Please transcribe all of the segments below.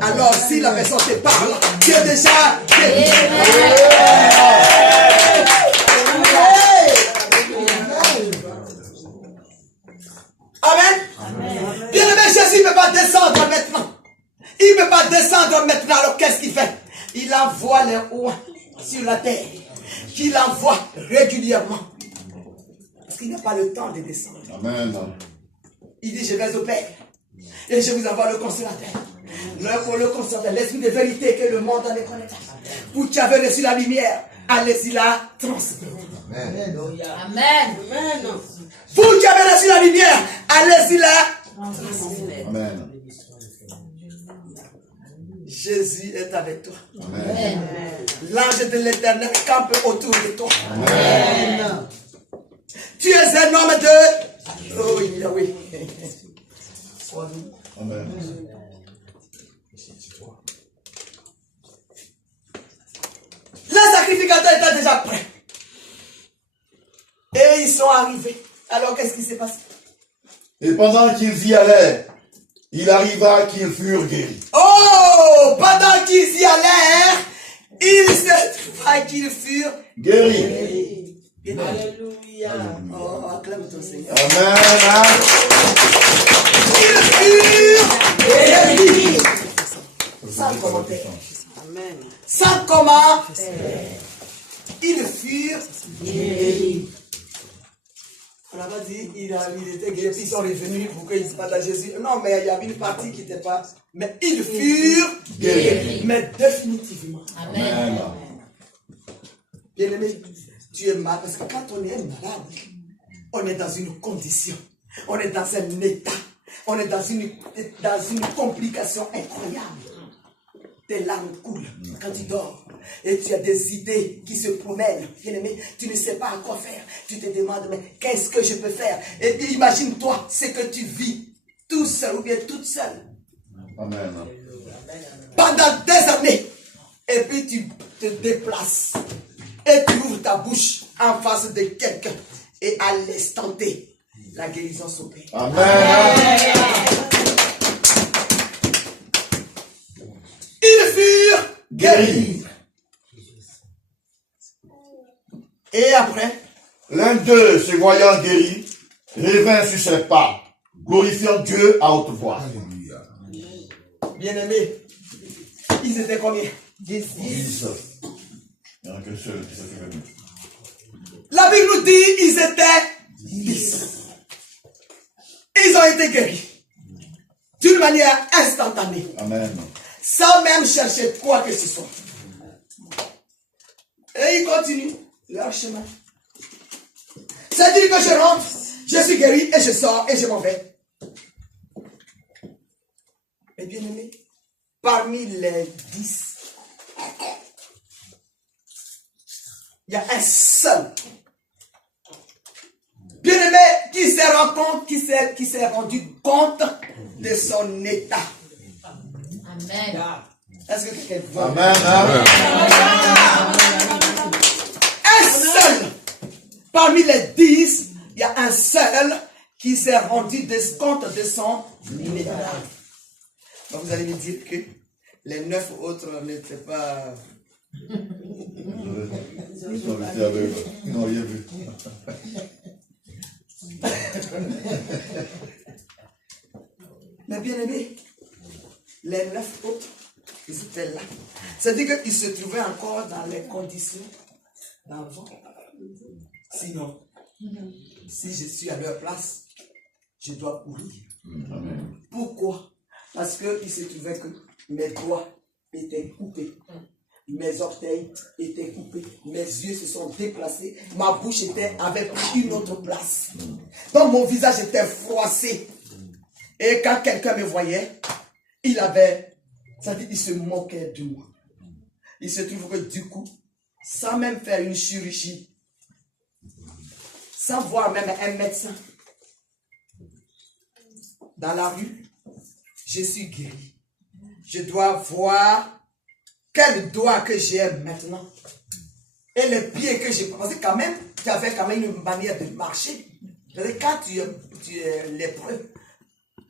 Alors, si la personne te parle, tu es déjà guéri. Amen. Bien-aimé, Jésus ne peut pas descendre maintenant. Il ne peut pas descendre maintenant. Alors, qu'est-ce qu'il fait? Il envoie les oies sur la terre. Qu'il envoie régulièrement. Parce qu'il n'a pas le temps de descendre. Amen. Il dit, je vais au Père. Et je vous envoie le consolateur. Le consolateur, l'esprit de vérité que le monde ne connaît pas. Vous qui avez reçu la lumière, allez-y la transmettre. Amen. Amen. Vous qui avez reçu la lumière, allez-y la transmettre. Amen. Jésus est avec toi. Amen. L'ange de l'Éternel campe autour de toi. Amen. Tu es un homme de... Oh Yahweh. Amen. Les sacrificateurs étaient déjà prêts. Et ils sont arrivés. Alors qu'est-ce qui s'est passé? Et pendant qu'ils y allaient, il arriva qu'ils furent guéris. Oh! Pendant qu'ils y allèrent, il se trouva qu'ils furent Guéris. Alléluia. Oh, acclame ton Seigneur. Amen. Ils furent guéris. Sans commentaire. Amen. Sans comment? Ils furent guéris. On n'a pas dit il était guéri, puis ils sont revenus pour qu'ils se parlent à Jésus. Non, mais il y avait une partie qui n'était pas. Mais ils furent guéris. Mais définitivement. Amen. Bien-aimé, tu es malade parce que quand on est malade, on est dans une condition, on est dans un état, on est dans une complication incroyable. Tes larmes coulent quand tu dors et tu as des idées qui se promènent. Bien-aimé, tu ne sais pas à quoi faire. Tu te demandes, mais qu'est-ce que je peux faire? Et imagine-toi ce que tu vis tout seul ou bien toute seule. Amen. Pendant des années. Et puis tu te déplaces. Et tu ouvres ta bouche en face de quelqu'un. Et à l'instant T, la guérison s'opère. Amen. Ils furent guéris. Et après, L'un d'eux, se voyant guéri, revint sur ses pas, glorifiant Dieu à haute voix. bien-aimés, ils étaient combien? 10. 10. Il n'y en a qu'un seul qui s'est fait venir. La Bible nous dit ils étaient 10. Ils ont été guéris d'une manière instantanée, Amen. sans même chercher quoi que ce soit. Et ils continuent leur chemin. C'est-à-dire que je rentre, je suis guéri et je sors et je m'en vais. Et bien aimé, parmi les 10, il y a un seul bien-aimé qui s'est rendu compte de son état. Amen. Est-ce que quelqu'un voit? Amen. Amen. Un seul. Parmi les 10, il y a un seul qui s'est rendu compte de son état. Donc vous allez me dire que les 9 autres n'étaient pas... Ils sont restés aveugles. Ils n'ont rien vu. Mais bien aimé, les 9 autres, ils étaient là. C'est-à-dire qu'ils se trouvaient encore dans les conditions d'avant. Sinon, si je suis à leur place, je dois courir. Amen. Pourquoi? Parce qu'il se trouvait que mes doigts étaient coupés. Mes orteils étaient coupés, mes yeux se sont déplacés, ma bouche avait pris une autre place. Donc mon visage était froissé. Et quand quelqu'un me voyait, il se moquait de moi. Il se trouve que du coup, sans même faire une chirurgie, sans voir même un médecin, dans la rue, je suis guéri. Je dois voir quel doigt que j'ai maintenant et les pieds que j'ai. Parce que quand même, tu avais quand même une manière de marcher. Quand tu es lépreux,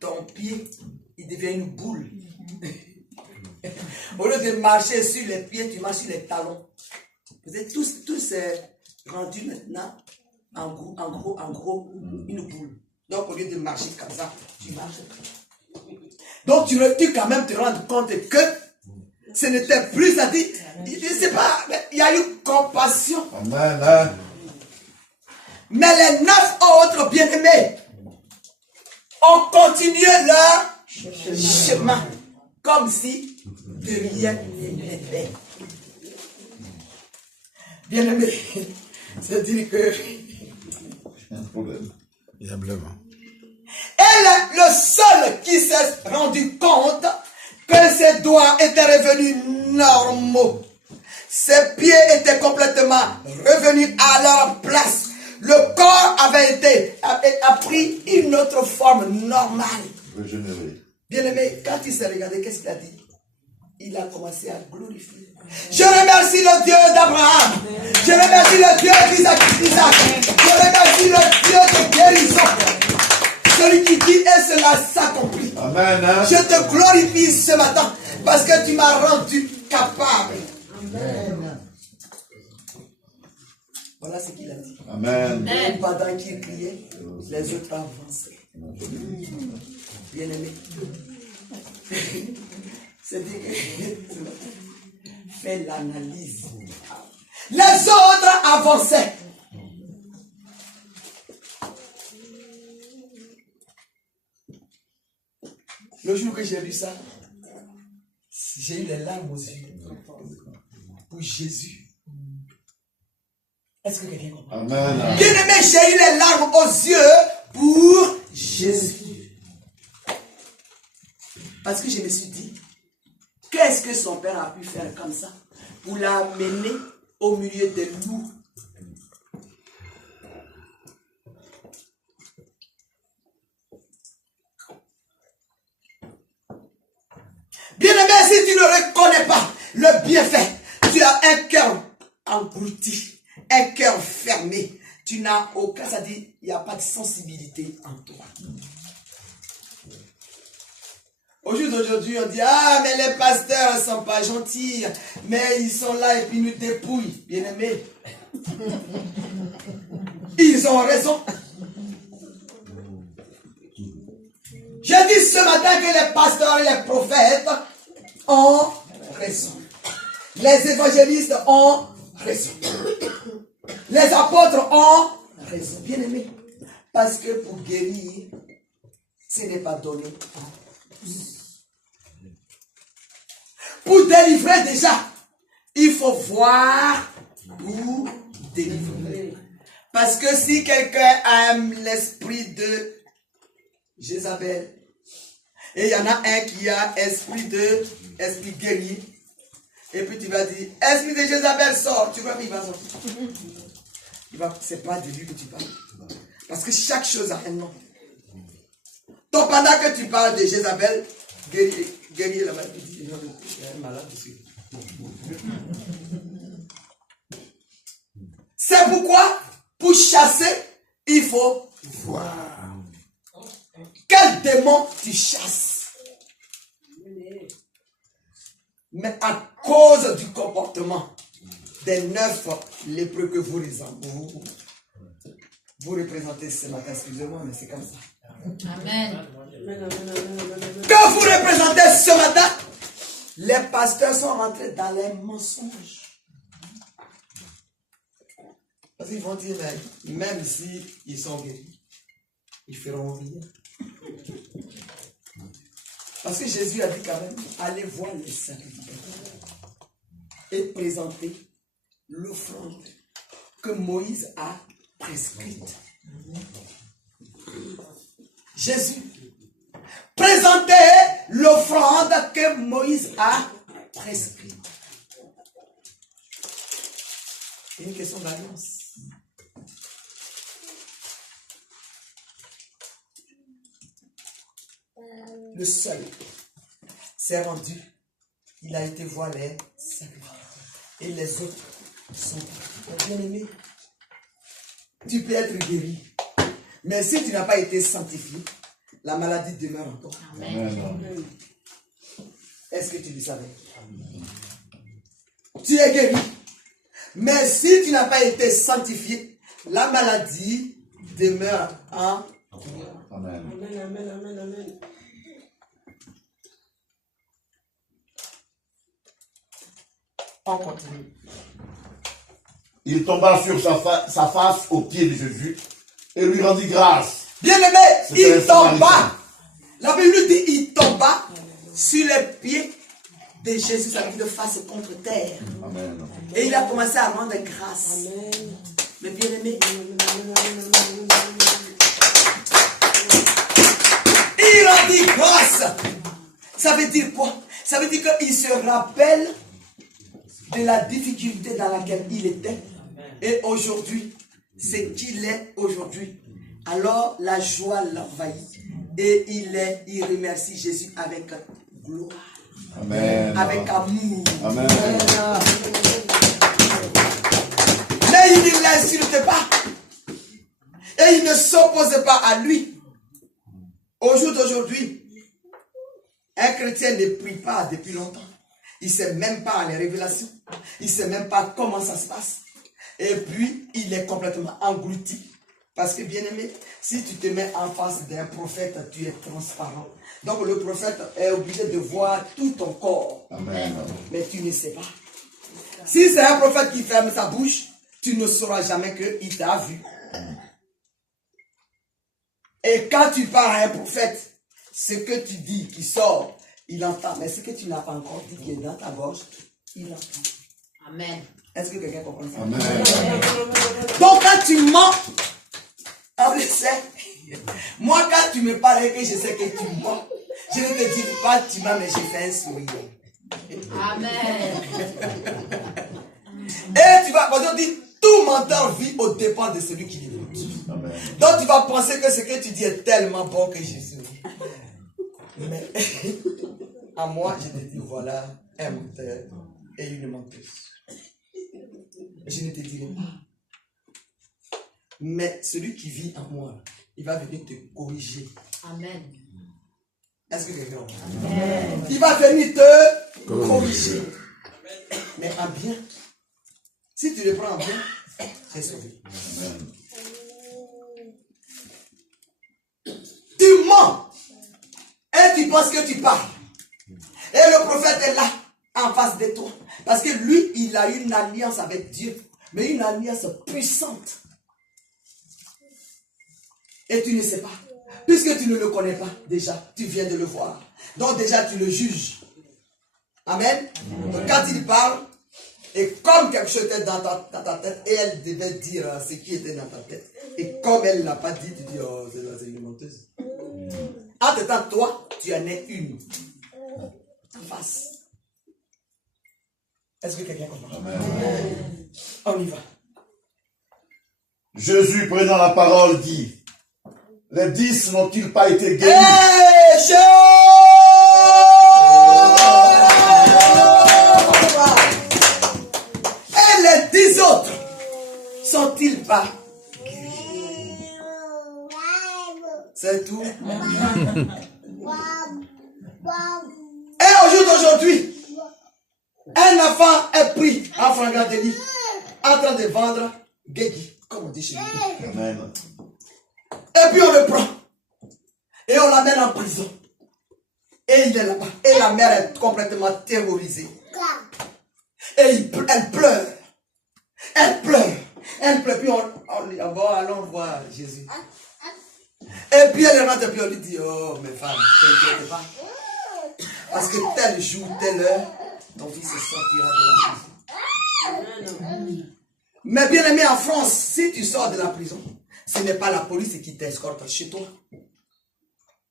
ton pied, il devient une boule. Au lieu de marcher sur les pieds, tu marches sur les talons. Vous êtes tous rendus maintenant en gros, une boule. Donc au lieu de marcher comme ça, tu marches. Donc tu quand même te rendre compte que ce n'était plus à dire, je ne sais pas, il y a eu compassion. Amen. Mais les 9 autres bien-aimés ont continué leur chemin comme si de rien n'était. Bien-aimés, c'est-à-dire que Un problème. Diablement. elle est le seul qui s'est rendu compte que ses doigts étaient revenus normaux. Ses pieds étaient complètement revenus à leur place. Le corps a pris une autre forme normale. Régénéré. Bien-aimé, quand il s'est regardé, qu'est-ce qu'il a dit? Il a commencé à glorifier. Je remercie le Dieu d'Abraham. Je remercie le Dieu d'Isaac. Je remercie le Dieu de guérison. Celui qui dit et cela s'accomplit. Amen. Je te glorifie ce matin parce que tu m'as rendu capable. Amen. Voilà ce qu'il a dit. Amen. Et pendant qu'il criait, les autres avançaient. Bien-aimé. C'est-à-dire que fais l'analyse. Les autres avançaient. Le jour que j'ai lu ça, j'ai eu les larmes aux yeux pour Jésus. Est-ce que quelqu'un comprend? Amen. Bien-aimé, j'ai eu les larmes aux yeux pour Jésus. Parce que je me suis dit, qu'est-ce que son père a pu faire comme ça pour l'amener au milieu des loups? Bien-aimé, si tu ne reconnais pas le bienfait, tu as un cœur englouti, un cœur fermé. Tu n'as aucun, ça dit, il n'y a pas de sensibilité en toi. Au jour d'aujourd'hui, on dit, ah, mais les pasteurs ne sont pas gentils, mais ils sont là et puis nous dépouillent. Bien-aimé, ils ont raison. Je dis ce matin que les pasteurs et les prophètes ont raison. Les évangélistes ont raison. Les apôtres ont raison. Bien-aimé, parce que pour guérir, ce n'est pas donné. Pour délivrer déjà, il faut voir pour délivrer. Parce que si quelqu'un aime l'esprit de Jézabel, et il y en a un qui a esprit guerrier, et puis tu vas dire, esprit de Jézabel sort, tu vois qu'il va sortir. C'est pas de lui que tu parles. Parce que chaque chose a un nom. Donc pendant que tu parles de Jézabel, guerrier là-bas, tu dis, non, il est malade aussi. C'est pourquoi, pour chasser, il faut voir. Quel démon tu chasses? Mais à cause du comportement des 9 lépreux que vous représentez ce matin, excusez-moi, mais c'est comme ça. Amen. Que vous représentez ce matin, les pasteurs sont rentrés dans les mensonges. Parce qu'ils vont dire, même s'ils sont guéris, ils feront rien. Parce que Jésus a dit quand même, allez voir les sacrificateurs et présenter l'offrande que Moïse a prescrite. Jésus, présentez l'offrande que Moïse a prescrite. C'est une question d'alliance. Le seul s'est rendu, il a été voir les sacrificateurs. Et les autres sont bien aimés. Tu peux être guéri. Mais si tu n'as pas été sanctifié, la maladie demeure en toi. Amen. Est-ce que tu le savais? Tu es guéri. Mais si tu n'as pas été sanctifié, la maladie demeure en toi. Amen. Amen, amen, amen, amen. On continue. Il tomba sur sa face aux pieds de Jésus et lui rendit grâce. Bien-aimé, C'était il un Samaritain. tomba. La Bible dit il tomba sur les pieds de Jésus, ça veut dire de face contre terre. Amen. Et il a commencé à rendre grâce. Amen. Mais bien-aimé, il rendit grâce. Ça veut dire quoi? Ça veut dire qu'il se rappelle de la difficulté dans laquelle il était. Et aujourd'hui, c'est qu'il est aujourd'hui. Alors la joie l'envahit. Et il remercie Jésus avec gloire, Amen. avec amour. Amen. Mais il ne l'insulte pas. Et il ne s'oppose pas à lui. Au jour d'aujourd'hui, un chrétien ne prie pas depuis longtemps. Il ne sait même pas les révélations. Il ne sait même pas comment ça se passe. Et puis, il est complètement englouti. Parce que, bien aimé, si tu te mets en face d'un prophète, tu es transparent. Donc, le prophète est obligé de voir tout ton corps. Amen. Mais tu ne sais pas. Si c'est un prophète qui ferme sa bouche, tu ne sauras jamais qu'il t'a vu. Et quand tu parles à un prophète, ce que tu dis qui sort, il entend. Mais ce que tu n'as pas encore dit qui est dans ta gorge, il entend. Amen. Est-ce que quelqu'un comprend ça? Amen. Donc quand tu mens, on le sait. Moi quand tu me parles et que je sais que tu mens, je ne te dis pas tu m'as, mais j'ai fait un sourire. Amen. Et tu vas, parce qu'on dit, tout menteur vit au dépend de celui qui l'écoute. Amen. Donc tu vas penser que ce que tu dis est tellement bon que je suis. Mais à moi, je te dis, voilà un menteur et une menteuse. Je ne te dirai pas. Mais celui qui vit en moi, il va venir te corriger. Amen. Est-ce que quelqu'un comprend? Il va venir te corriger. Mais en bien. Si tu le prends en bien, tu es sauvé. Amen. Tu mens. Et tu penses que tu parles. Et le prophète est là, en face de toi. Parce que lui, il a une alliance avec Dieu. Mais une alliance puissante. Et tu ne sais pas. Puisque tu ne le connais pas déjà, tu viens de le voir. Donc déjà, tu le juges. Amen. Donc, quand il parle, et comme quelque chose était dans ta tête, et elle devait dire ce qui était dans ta tête. Et comme elle ne l'a pas dit, tu dis, oh, c'est une menteuse. Entre-temps, toi, tu en es une. En face. Est-ce que quelqu'un comprend? Amen. On y va. Jésus, prenant la parole, dit, les 10 n'ont-ils pas été guéris? Hey, et les 10 autres sont-ils pas guéris? C'est tout. Et au jour d'aujourd'hui, un enfant est pris en flagrant délit en train de vendre guéguis, comme on dit chez nous. Amen. Et puis on le prend. Et on l'amène en prison. Et il est là-bas. Et la mère est complètement terrorisée. Et elle pleure. Elle pleure. Elle pleure. Puis on dit, bon, allons voir Jésus. Et puis elle rentre et puis on lui dit, oh mes femmes, ne t'inquiète pas. Parce que tel jour, telle heure, ton fils sortira de la prison. Mais bien aimé, en France, si tu sors de la prison, ce n'est pas la police qui t'escorte chez toi.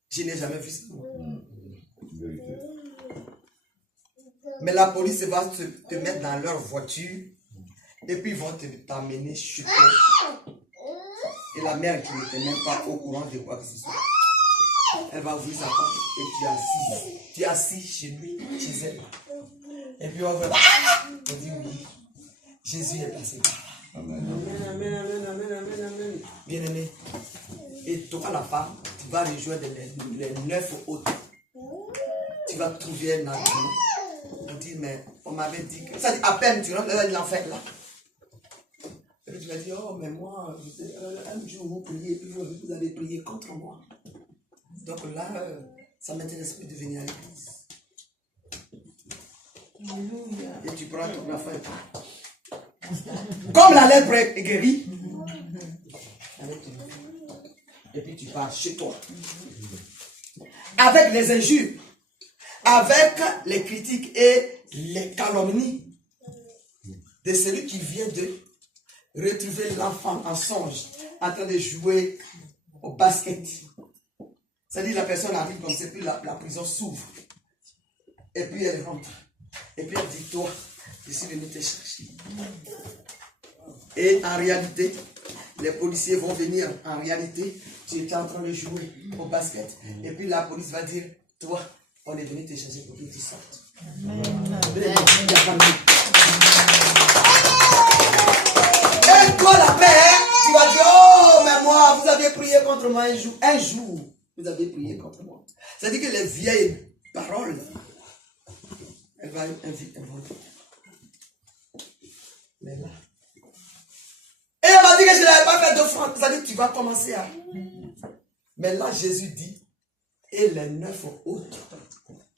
Je n'ai jamais vu ça. Mais la police va te mettre dans leur voiture et puis ils vont t'emmener chez toi. Et la mère qui n'était même pas au courant de quoi que ce soit, elle va ouvrir sa porte et tu es assis. Tu es assis chez lui, chez elle. Et puis on va dire oui, Jésus est passé par là. Amen. Amen, amen, amen, amen, amen. Bien aimé. Et toi, la femme, tu vas rejoindre les 9 autres. Tu vas trouver un argument. On dit, mais on m'avait dit que... Ça dit, à peine tu rentres dans l'enfer là. Et tu vas dire, oh, mais moi, un jour vous priez, puis vous allez prier contre moi. Donc là, ça m'intéresse plus de venir à l'église. Et tu prends ton enfant et pars. Comme la lèpre est guérie, et puis tu pars chez toi. Avec les injures, avec les critiques et les calomnies de celui qui vient de retrouver l'enfant en songe, en train de jouer au basket. C'est-à-dire la personne arrive comme c'est, puis la prison s'ouvre. Et puis elle rentre. Et puis elle dit, toi, je suis venu te chercher. Et en réalité, les policiers vont venir. En réalité, tu étais en train de jouer au basket. Et puis la police va dire, toi, on est venu te chercher pour que tu sortes. Et toi, la mère, tu vas dire, oh, mais moi, vous avez prié contre moi un jour. Un jour, vous avez prié contre moi. C'est-à-dire que les vieilles paroles, elle va inviter. Mais là. Et elle m'a dit que je n'avais pas fait d'offrande. C'est-à-dire que tu vas commencer à. Mais là, Jésus dit, et les 9 autres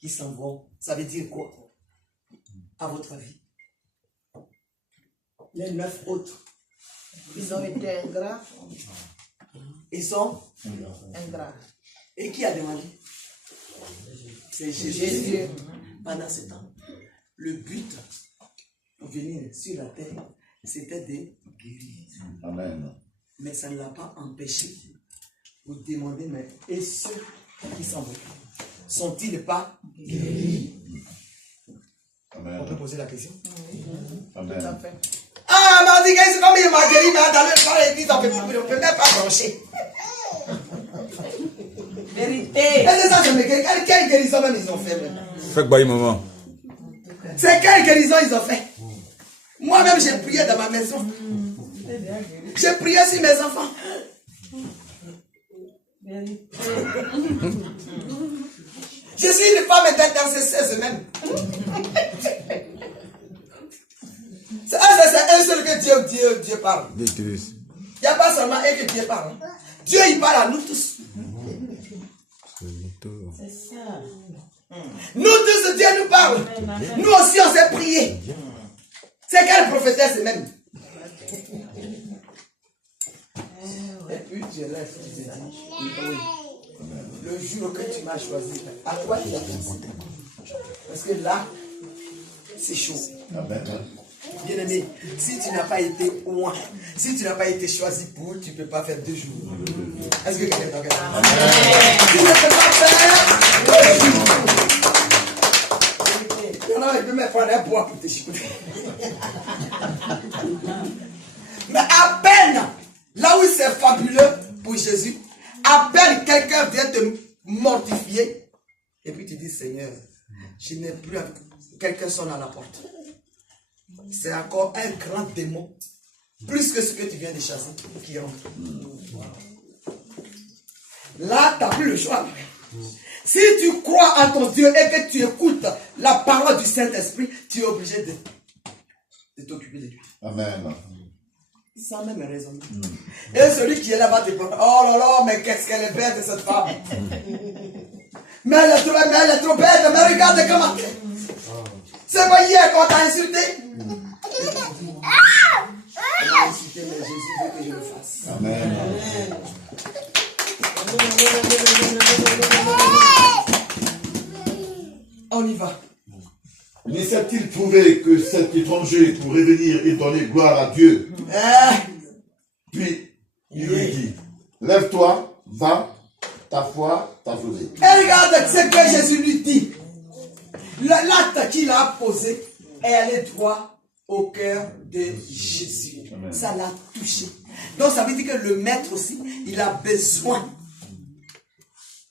qui s'en vont, ça veut dire quoi? À votre avis? Les 9 autres. Ils ont été ingrats. Ils sont Ingrats. Et qui a demandé? C'est Jésus. Pendant ce temps, le but pour venir sur la terre, c'était de guérir. Amen. Mais ça ne l'a pas empêché. Vous demandez, mais et ceux qui s'en vont, sont-ils pas guéris? Amen. On peut poser la question? Amen. Tout à fait. Ah, m'a dit que comme il m'a guéri, mais dans le l'église, on ne peut même pas brancher. Vérité. Et c'est ça, je me guéris. Quelle guérison même ils ont fait même? Fais quoi, maman? C'est quelle guérison ils ont fait? Moi-même, j'ai prié dans ma maison. J'ai prié sur mes enfants. Je suis une femme intercesseuse même. C'est un seul que Dieu parle. Il n'y a pas seulement un que Dieu parle. Dieu, il parle à nous tous. C'est ça. Nous tous, Dieu nous parle. Nous aussi, on sait prier. C'est quelle prophétesse même? Et puis tu lèves, tu te dis, oui, le jour que tu m'as choisi, à toi il a pensé. Parce que là, c'est chaud. Amen. Bien aimé, si tu n'as pas été loin, si tu n'as pas été choisi pour, tu ne peux pas faire 2 jours. Est-ce que quelqu'un t'entend? Tu ne peux pas faire 2 jours. Il peut me prendre un bois pour te chicoter. Mais à peine, là où c'est fabuleux pour Jésus, à peine quelqu'un vient te mortifier, et puis tu dis, Seigneur, je n'ai plus avec quelqu'un sonne à la porte. C'est encore un grand démon, plus que ce que tu viens de chasser, qui rentre. Là, tu n'as plus le choix. Si tu crois en ton Dieu et que tu écoutes la parole du Saint-Esprit, tu es obligé de t'occuper de lui. Amen. Sans même raison. Et celui qui est là-bas te prend. Oh là là, mais qu'est-ce qu'elle est bête cette femme. Mais elle est trop bête, mais regarde comment. C'est pas hier qu'on t'a insulté. On m'a insulté, mais Jésus veut que je le fasse. Amen. On y va. Ne s'est-il trouvé que cet étranger pourrait venir et donner gloire à Dieu? Puis il lui dit, lève-toi, va, ta foi t'a sauvé. Et regarde ce que Jésus lui dit. L'acte qu'il a posé est allé droit au cœur de Jésus. Amen. Ça l'a touché. Donc ça veut dire que le maître aussi, il a besoin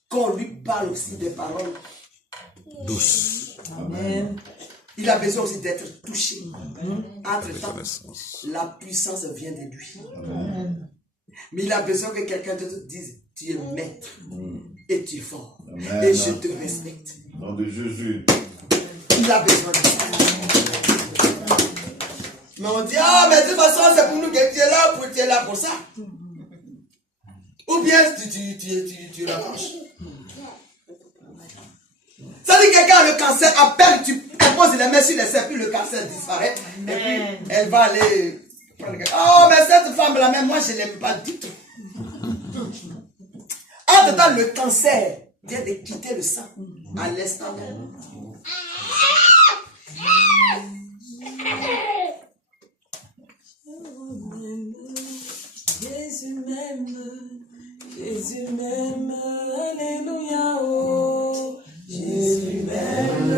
qu'on lui parle aussi des paroles douces. Amen. Il a besoin aussi d'être touché. Entre-temps, la puissance vient de lui. Amen. Mais il a besoin que quelqu'un te dise, tu es maître. et tu es fort. Amen. Et je te respecte. Au nom de Jésus. Il a besoin de ça. Mais on dit, ah, mais de toute façon, c'est pour nous que tu es là pour ça. Ou bien tu raccroches. Ça dit quelqu'un a le cancer, à peine tu proposes les mains sur les seins, puis le cancer disparaît. Et puis elle va aller prendre quelqu'un. Oh, mais cette femme-là, même moi, je ne l'aime pas du tout. En tout temps, le cancer vient de quitter le sang à l'instant même. Jésus m'aime, Jésus m'aime, alléluia, oh. Jésus m'aime,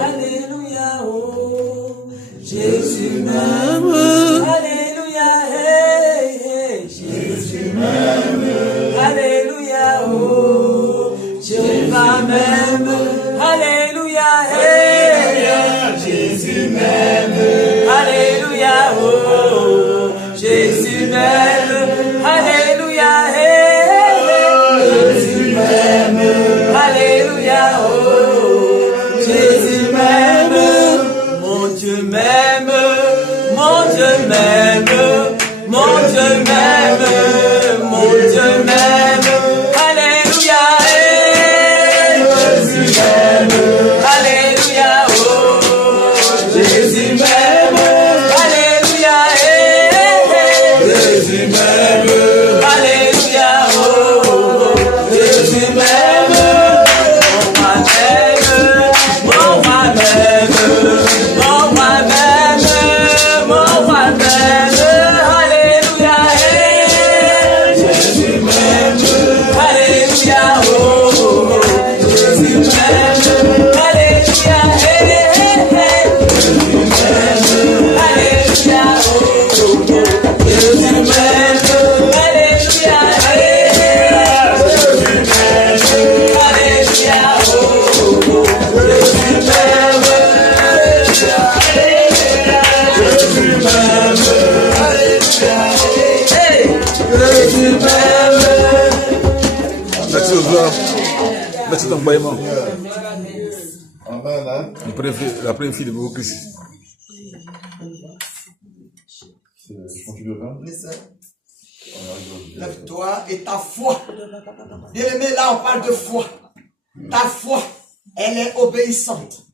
alléluia, oh. Jésus m'aime, alléluia, hey, hey. Jésus m'aime, alléluia, oh. Jéhovah m'aime, alléluia, hey, hey. Jésus m'aime, alléluia, oh. Jésus m'aime, alléluia, hey, hey. Jésus m'aime, alléluia, oh. Jésus m'aime, mon Dieu m'aime, mon Dieu m'aime, mon Dieu m'aime, mon Dieu m'aime, alléluia, hey. Jésus m'aime, alléluia, oh. Jésus m'aime, alléluia, hey. Jésus m'aime, alléluia, oh. Jésus m'aime, mon roi m'aime, mon roi m'aime, mon roi m'aime, alléluia, hey. Jésus m'aime, alléluia, oh. Jésus m'aime, alléluia, hey, hey. Jésus m'aime, alléluia, oh. Jésus m'aime, alléluia, hey. Jésus m'aime, alléluia, oh. Jésus m'aime, Jésus m'aime, alléluia, hey. Jésus m'aime. Merci aux hommes. Merci d'envoyement. Amen. Hein? La première fille de mon Christ. Continue. Listen. Lève-toi et ta foi. Bien-aimé, là on parle de foi. Ta foi, elle est obéissante.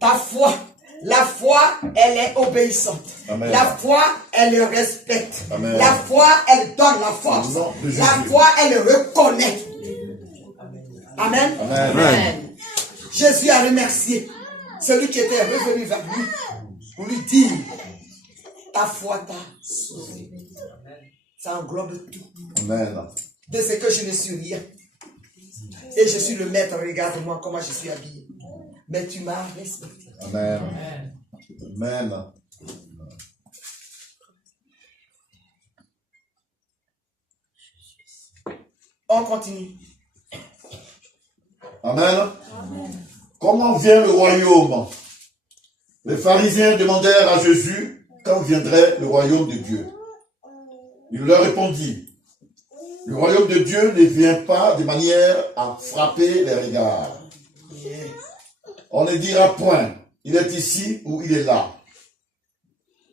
Ta foi, la foi, elle est obéissante. Amen. La foi, elle respecte. Amen. La foi, elle donne la force. Au nom de Jésus. La foi, elle reconnaît. Amen. Amen. Jésus a remercié celui qui était revenu vers lui pour lui dire, ta foi t'a sauvé. Ça englobe tout. Amen. De ce que je ne suis rien. Et je suis le maître, regarde-moi comment je suis habillé. Mais tu m'as respecté. Amen. Amen. On continue. Amen. Comment vient le royaume? Les pharisiens demandèrent à Jésus quand viendrait le royaume de Dieu. Il leur répondit, le royaume de Dieu ne vient pas de manière à frapper les regards. On ne dira point, il est ici ou il est là.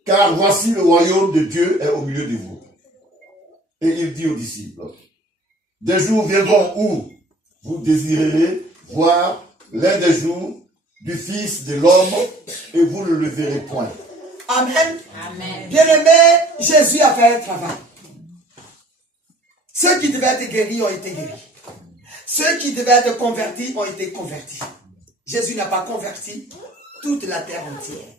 Car voici le royaume de Dieu est au milieu de vous. Et il dit aux disciples, des jours viendront où vous désirerez voir l'un des jours du Fils de l'homme et vous ne le verrez point. Amen. Amen. Bien-aimé, Jésus a fait un travail. Ceux qui devaient être guéris ont été guéris. Ceux qui devaient être convertis ont été convertis. Jésus n'a pas converti toute la terre entière.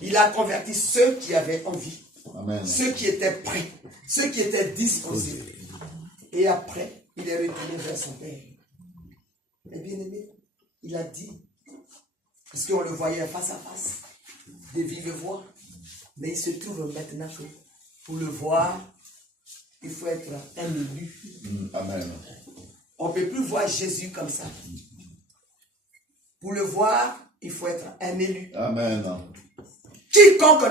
Il a converti ceux qui avaient envie. Amen. Ceux qui étaient prêts. Ceux qui étaient disposés. Et après, il est retourné vers son Père. Mais bien aimé, il a dit, parce qu'on le voyait face à face, de vive voix. Mais il se trouve maintenant que pour le voir, il faut être un élu. Amen. On ne peut plus voir Jésus comme ça. Pour le voir, il faut être un élu. Amen. Quiconque